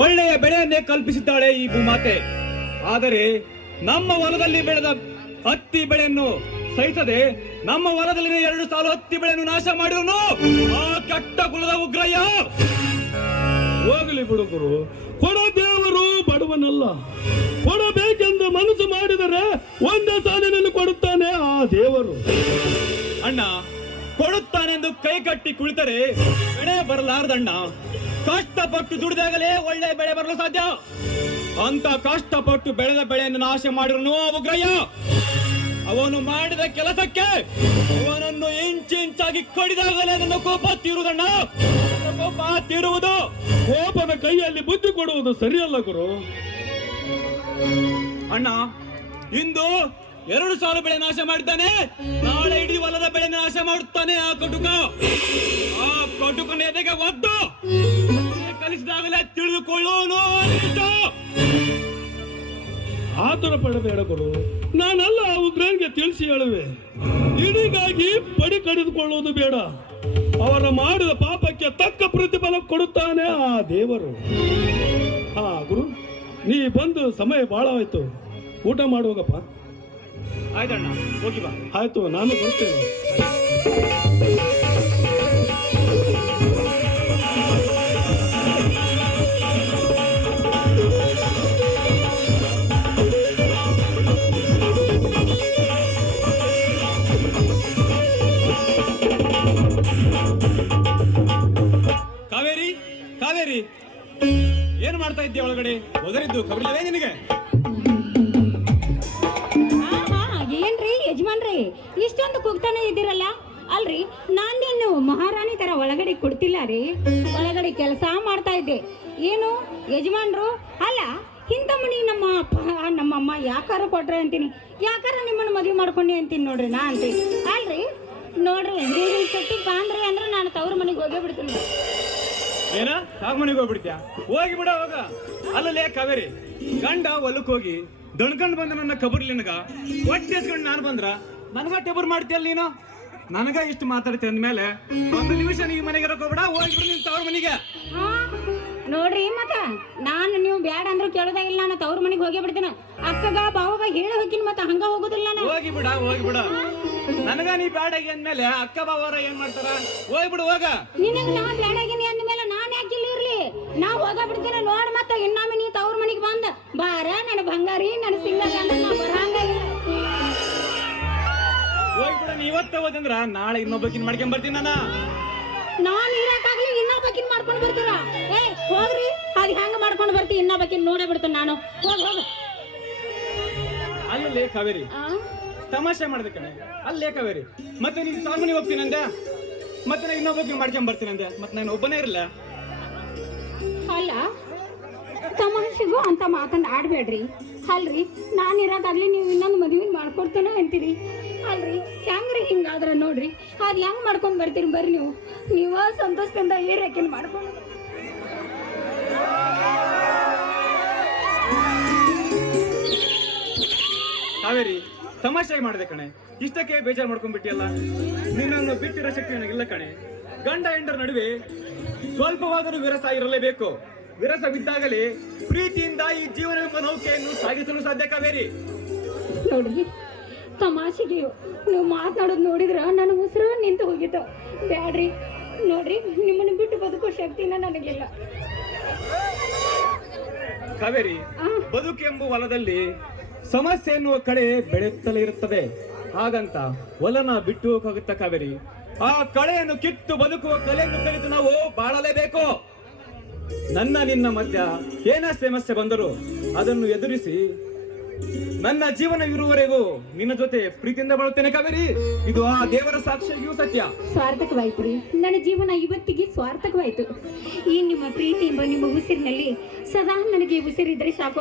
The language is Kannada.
ಒಳ್ಳೆಯ ಬೆಳೆಯನ್ನೇ ಕಲ್ಪಿಸಿದ್ದಾಳೆ ಈ ಭೂಮಾತೆ. ಆದರೆ ನಮ್ಮ ಹೊಲದಲ್ಲಿ ಬೆಳೆದ ಹತ್ತಿ ಬೆಳೆಯನ್ನು ಸಹಿಸದೆ ನಮ್ಮ ಹೊಲದಲ್ಲಿನ 2 ಸಾಲು ಹತ್ತಿ ಬೆಳೆಯನ್ನು ನಾಶ ಮಾಡಿದನು ಆ ಕೆಟ್ಟ ಕುಲದ ಉಗ್ರಯ್ಯ. ಹೋಗಲಿ ಬಿಡು ಗುರು, ಕೊಡ ದೇವರು ಬಡವನಲ್ಲ. ಕೊಡಬೇಕೆಂದು ಮನಸ್ಸು ಮಾಡಿದರೆ ಒಂದೇ ಸಾಲಿನಲ್ಲಿ ಕೊಡುತ್ತಾನೆ ಆ ದೇವರು. ಅಣ್ಣ, ಕೊಡುತ್ತಾನೆಂದು ಕೈಗಟ್ಟಿ ಕುಳಿತರೆ ಬೆಳೆ ಬರಲಾರದಣ್ಣ. ಕಷ್ಟಪಟ್ಟು ದುಡಿದಾಗಲೇ ಒಳ್ಳೆ ಬೆಳೆ ಬರಲು ಸಾಧ್ಯ. ಅಂತ ಕಷ್ಟಪಟ್ಟು ಬೆಳೆದ ಬೆಳೆಯನ್ನು ನಾಶ ಮಾಡಿರನು ಉಗ್ರಯ್ಯ. ಅವನು ಮಾಡಿದ ಕೆಲಸಕ್ಕೆ ಅವನನ್ನು ಇಂಚಾಗಿ ಕಡಿದಾಗಲೇ ನನ್ನ ಕೋಪ ತೀರುವುದಣ್ಣ. ಕೋಪ ತೀರುವುದು. ಕೋಪದ ಕೈಯಲ್ಲಿ ಬುದ್ಧಿ ಕೊಡುವುದು ಸರಿಯಲ್ಲ ಗುರು. ಅಣ್ಣ, ಇಂದು 2 ಸಾಲು ಬೆಳೆ ನಾಶ ಮಾಡಿದ್ದಾನೆ, ನಾಳೆ ಇಡೀ ಹೊಲದ ಬೆಳೆ ನಾಶ ಮಾಡುತ್ತಾನೆ ಆ ಕಟುಕ. ಆ ಕಟುಕನ ಎದೆಗೆ ಒದ್ದು ಕಲಿಸಿದಾಗಲೇ ತಿಳಿದುಕೊಳ್ಳೋನು. ಆತುರ ಪಡಬೇಡ ಗುರು, ನಾನೆಲ್ಲ ಉಗ್ರನ್ಗೆ ತಿಳಿಸಿ ಹೇಳುವೆ. ಇಡಿಗಾಗಿ ಪಡಿ ಕಡಿದುಕೊಳ್ಳುವುದು ಬೇಡ. ಅವರ ಮಾಡಿದ ಪಾಪಕ್ಕೆ ತಕ್ಕ ಪ್ರತಿಫಲ ಕೊಡುತ್ತಾನೆ ಆ ದೇವರು. ಹಾ ಗುರು, ನೀ ಬಂದು ಸಮಯ ಬಹಳ ಆಯ್ತು, ಊಟ ಮಾಡುವಾಗಪ್ಪ. ಆಯ್ತಣ್ಣ, ಹೋಗಿ ಬಾ. ಆಯ್ತು, ನಾನು ಬರ್ತೇನೆ. ಕಾವೇರಿ, ಕಾವೇರಿ, ಏನು ಮಾಡ್ತಾ ಇದ್ದೀಯ ಒಳಗಡೆ? ಒದರಿದ್ದು ಕಬರಿಲ್ಲವೇ ನಿನಗೆ? ಏನ್ರಿ ಯಜಮಾನ್ರಿ, ಇಷ್ಟೊಂದು ಕೂಗ್ತಾನೆ ಇದ್ದೀರಲ್ಲ? ಅಲ್ರಿ, ನಾನೇನು ಮಹಾರಾಣಿ ತರ ಒಳಗಡೆ ಕೊಡ್ತಿಲ್ಲ ರೀ, ಒಳಗಡೆ ಕೆಲಸ ಮಾಡ್ತಾ ಇದ್ದೆ. ಏನು ಯಜಮಾನ್ರು ಅಲ್ಲ, ಇಂಥ ಮನಿ ನಮ್ಮ ಅಪ್ಪ ನಮ್ಮಮ್ಮ ಯಾಕಾರ ಕೊಟ್ರೆ ಅಂತೀನಿ, ಯಾಕಾರ ನಿಮ್ಮನ್ನು ಮದುವೆ ಮಾಡ್ಕೊಂಡಿ ಅಂತೀನಿ ನೋಡ್ರಿ ನಾ ಅಂತೀನಿ. ಅಲ್ರಿ ನೋಡ್ರಿ, ನೀವು ಸತಿ ಬಾಂದ್ರಿ ಅಂದ್ರೆ ನಾನು ತವ್ರ ಮನೆಗೆ ಹೋಗೇ ಬಿಡ್ತೀನಿ. ಏನ ತಾವ್ ಮನೆಗೆ ಹೋಗ್ಬಿಡ್ತೀಯ? ಹೋಗಿ ಬಿಡ ಹೋಗ. ಅಲ್ಲಲ್ಲೇ ಕಾವೇರಿ, ಗಂಡ ಹೊಲಕ್ ಹೋಗಿ ದಣ್ಕಂಡ್ ಬಂದ ನನ್ನ ಕಬರ್ಲಿ ನನಗ ಹೊಟ್ಟೆಸ್ಕೊಂಡು ನಾನು ಬಂದ್ರ ನನಗ ಟೆಬರ್ ಮಾಡ್ತೀಯಲ್ಲ ನೀನು. ನನಗ ಇಷ್ಟು ಮಾತಾಡ್ತೀಯ ಅಂದ್ಮೇಲೆ 1 ನಿಮಿಷ ನೀವು ಮನೆಗೆ ಹೋಗ್ಬಿಡ, ಹೋಗ್ಬಿಡು ನಿನ್ ತವ್ರ ಮನೆಗೆ. ನೋಡ್ರಿ, ಮತ್ತ ನಾನು ನೀವು ಬ್ಯಾಡ ಅಂದ್ರೂ ಕೇಳೋದೇ ಇಲ್ಲ, ನಾನು ತವ್ರ ಮನೆಗೆ ಹೋಗೇ ಬಿಡ್ತೇನೆ. ಅಕ್ಕಗ ಬಾವಾಗ ಹೇಳಿ ಹೋಗಿನ ಮತ್ತೆ ಹಂಗ ಹೋಗುದಿಲ್ಲ. ಹೋಗಿ ಬಿಡ, ಹೋಗಿ ಬಿಡ. ನನಗ ನೀ ಬ್ಯಾಡಾಗಿ ಅಂದ್ಮೇಲೆ ಅಕ್ಕ ಬಾವರ ಏನ್ ಮಾಡ್ತಾರ? ಹೋಗ್ಬಿಡು ಹೋಗ. ನಿನಗ ನಾ ಬ್ಯಾಡಾಗಿನಿ ಅಂದ್ಮೇಲೆ ನಾನ್ ಯಾಕೆ ಇಲ್ಲಿ ಇರ್ಲಿ? ನಾ ಹೋಗ ಬಿಡ್ತೇನೆ. ನೋಡ್ ಮತ್ತೆ ಇನ್ನೊಮ್ಮೆ ನೀ ತವ್ರ ಮನೆಗೆ ಬಂದ ಬಾರ ನನ್ನ ಬಂಗಾರಿ, ನನ್ನ ಸಿಂಗಲ್ ಅಂದ್ರೆ ನಾ ಬರಂಗ ಇಲ್ಲ. ಹೋಗ್ಬಿಡ. ನೀ ಇವತ್ತ ಹೋದಂದ್ರ ನಾಳೆ ಇನ್ನೊಬ್ಬಕಿನ್ ಮಾಡ್ಕೊಂಡ್ ಬರ್ತೀನಿ ನಾನ್ ಇರಕ್ಕಾಗ್ಲಿ ಇನ್ನೊಬ್ಬಕಿನ್ ಮಾಡ್ಕೊಂಡ್ ಬರ್ತೀರ? ಏ ಹೋಗ್ರಿ, ಅದ್ ಹೆಂಗ ಮಾಡ್ಕೊಂಡ್ ಬರ್ತಿ? ಇನ್ನೊಬ್ಬಕಿನ್ ನೋಡೇ ಬಿಡ್ತೇನೆ ನಾನು. ಹೋಗ. ಅಲ್ಲೇ ಕಾವೇರಿ, ತಮಾಷೆ ಮಾಡಿದ ಕಣೆ. ಅಲ್ಲೇ ಕಾವೇರಿ, ಮತ್ತೆ ನೀನ್ ತವ್ರ ಮನೆಗೆ ಹೋಗ್ತೀನಂದೆ, ಮತ್ತೆ ನಾ ಇನ್ನೊಬ್ಬಕಿನ್ ಮಾಡ್ಕೊಂಡ್ ಬರ್ತೀನಂದೆ, ಮತ್ತೆ ನಾನು ಒಬ್ಬನೇ ಇರಲ್ಲ. ಅಲ್ಲ, ತಮಾಷೆಗೂ ಅಂತ ಮಾತನ್ನ ಆಡ್ಬೇಡ್ರಿ. ಅಲ್ರಿ, ನಾನು ಇರೋದಾಗ್ಲಿ ನೀವು ಇನ್ನೊಂದು ಮದುವೆ ಮಾಡ್ಕೊಡ್ತೇನೆ ಅಂತೀರಿ. ಅಲ್ರಿ, ಹೆಂಗ್ರಿ ಹಿಂಗಾದ್ರ ನೋಡ್ರಿ, ಅದ್ ಹೆಂಗ್ ಮಾಡ್ಕೊಂಡ್ ಬರ್ತೀರಿ? ಬರ್ರಿ ನೀವ ಸಂತೋಷದಿಂದ ಏರಿಯಾಕಿನ್ ಮಾಡ್ಕೊಂಡು. ಕಾವೇರಿ, ತಮಾಷೆಗೆ ಮಾಡಿದೆ ಕಣೆ. ಇಷ್ಟಕ್ಕೆ ಬೇಜಾರು ಮಾಡ್ಕೊಂಡ್ಬಿಟ್ಟಿಯಲ್ಲ. ನಿನ್ನನ್ನು ಬಿಟ್ಟಿರೋ ಶಕ್ತಿ ನನಗಿಲ್ಲ ಕಣೆ. ಗಂಡ ಹೆಂಡರ ನಡುವೆ ಸ್ವಲ್ಪವಾದರೂ ವಿರಸ ಇರಲೇಬೇಕು. ವಿರಸವಿದ್ದಾಗಲೇ ಪ್ರೀತಿಯಿಂದ ಈ ಜೀವನ ನೌಕೆಯನ್ನು ಸಾಗಿಸಲು ಸಾಧ್ಯ. ಕಾವೇರಿ ನೋಡ್ರಿ, ತಮಾಷೆಗೆ ನೀವು ಮಾತನಾಡೋದು ನೋಡಿದ್ರ ನನ್ನ ಉಸಿರು ನಿಂತು ಹೋಗಿತ್ತು. ಬ್ಯಾಡ್ರಿ, ನೋಡ್ರಿ, ನಿಮ್ಮನ್ನು ಬಿಟ್ಟು ಬದುಕೋ ಶಕ್ತಿನ ನನಗಿಲ್ಲ. ಕಾವೇರಿ, ಬದುಕೆಂಬ ಹೊಲದಲ್ಲಿ ಸಮಸ್ಯೆ ಎನ್ನುವ ಕಡೆ ಬೆಳೆಯುತ್ತಲೇ ಇರುತ್ತದೆ. ಹಾಗಂತ ಹೊಲನ ಬಿಟ್ಟು ಹೋಗುತ್ತಾ ಕಾವೇರಿ? ಆ ಕಳೆಯನ್ನು ಕಿತ್ತು ಬದುಕುವ ಕಲೆಯನ್ನು ಕಲಿತು ನಾವು ಬಾಳಲೇಬೇಕು. ನನ್ನ ನಿನ್ನ ಮಧ್ಯ ಏನ ಸಮಸ್ಯೆ ಬಂದರೂ ಅದನ್ನು ಎದುರಿಸಿ ನನ್ನ ಜೀವನ ಇರುವವರೆಗೂ ನಿನ್ನ ಜೊತೆ ಪ್ರೀತಿಯಿಂದ ಬಾಳುತ್ತೇನೆ ಕಾವೇರಿ. ಇದು ಆ ದೇವರ ಸಾಕ್ಷಿಯೂ ಸತ್ಯ. ಸಾರ್ಥಕವಾಯ್ತು ರೀ, ನನ್ನ ಜೀವನ ಇವತ್ತಿಗೆ ಸಾರ್ಥಕವಾಯ್ತು. ಈ ನಿಮ್ಮ ಪ್ರೀತಿ ಎಂಬ ನಿಮ್ಮ ಉಸಿರಿನಲ್ಲಿ ಸದಾ ನನಗೆ ಉಸಿರಿದ್ರೆ ಸಾಕು.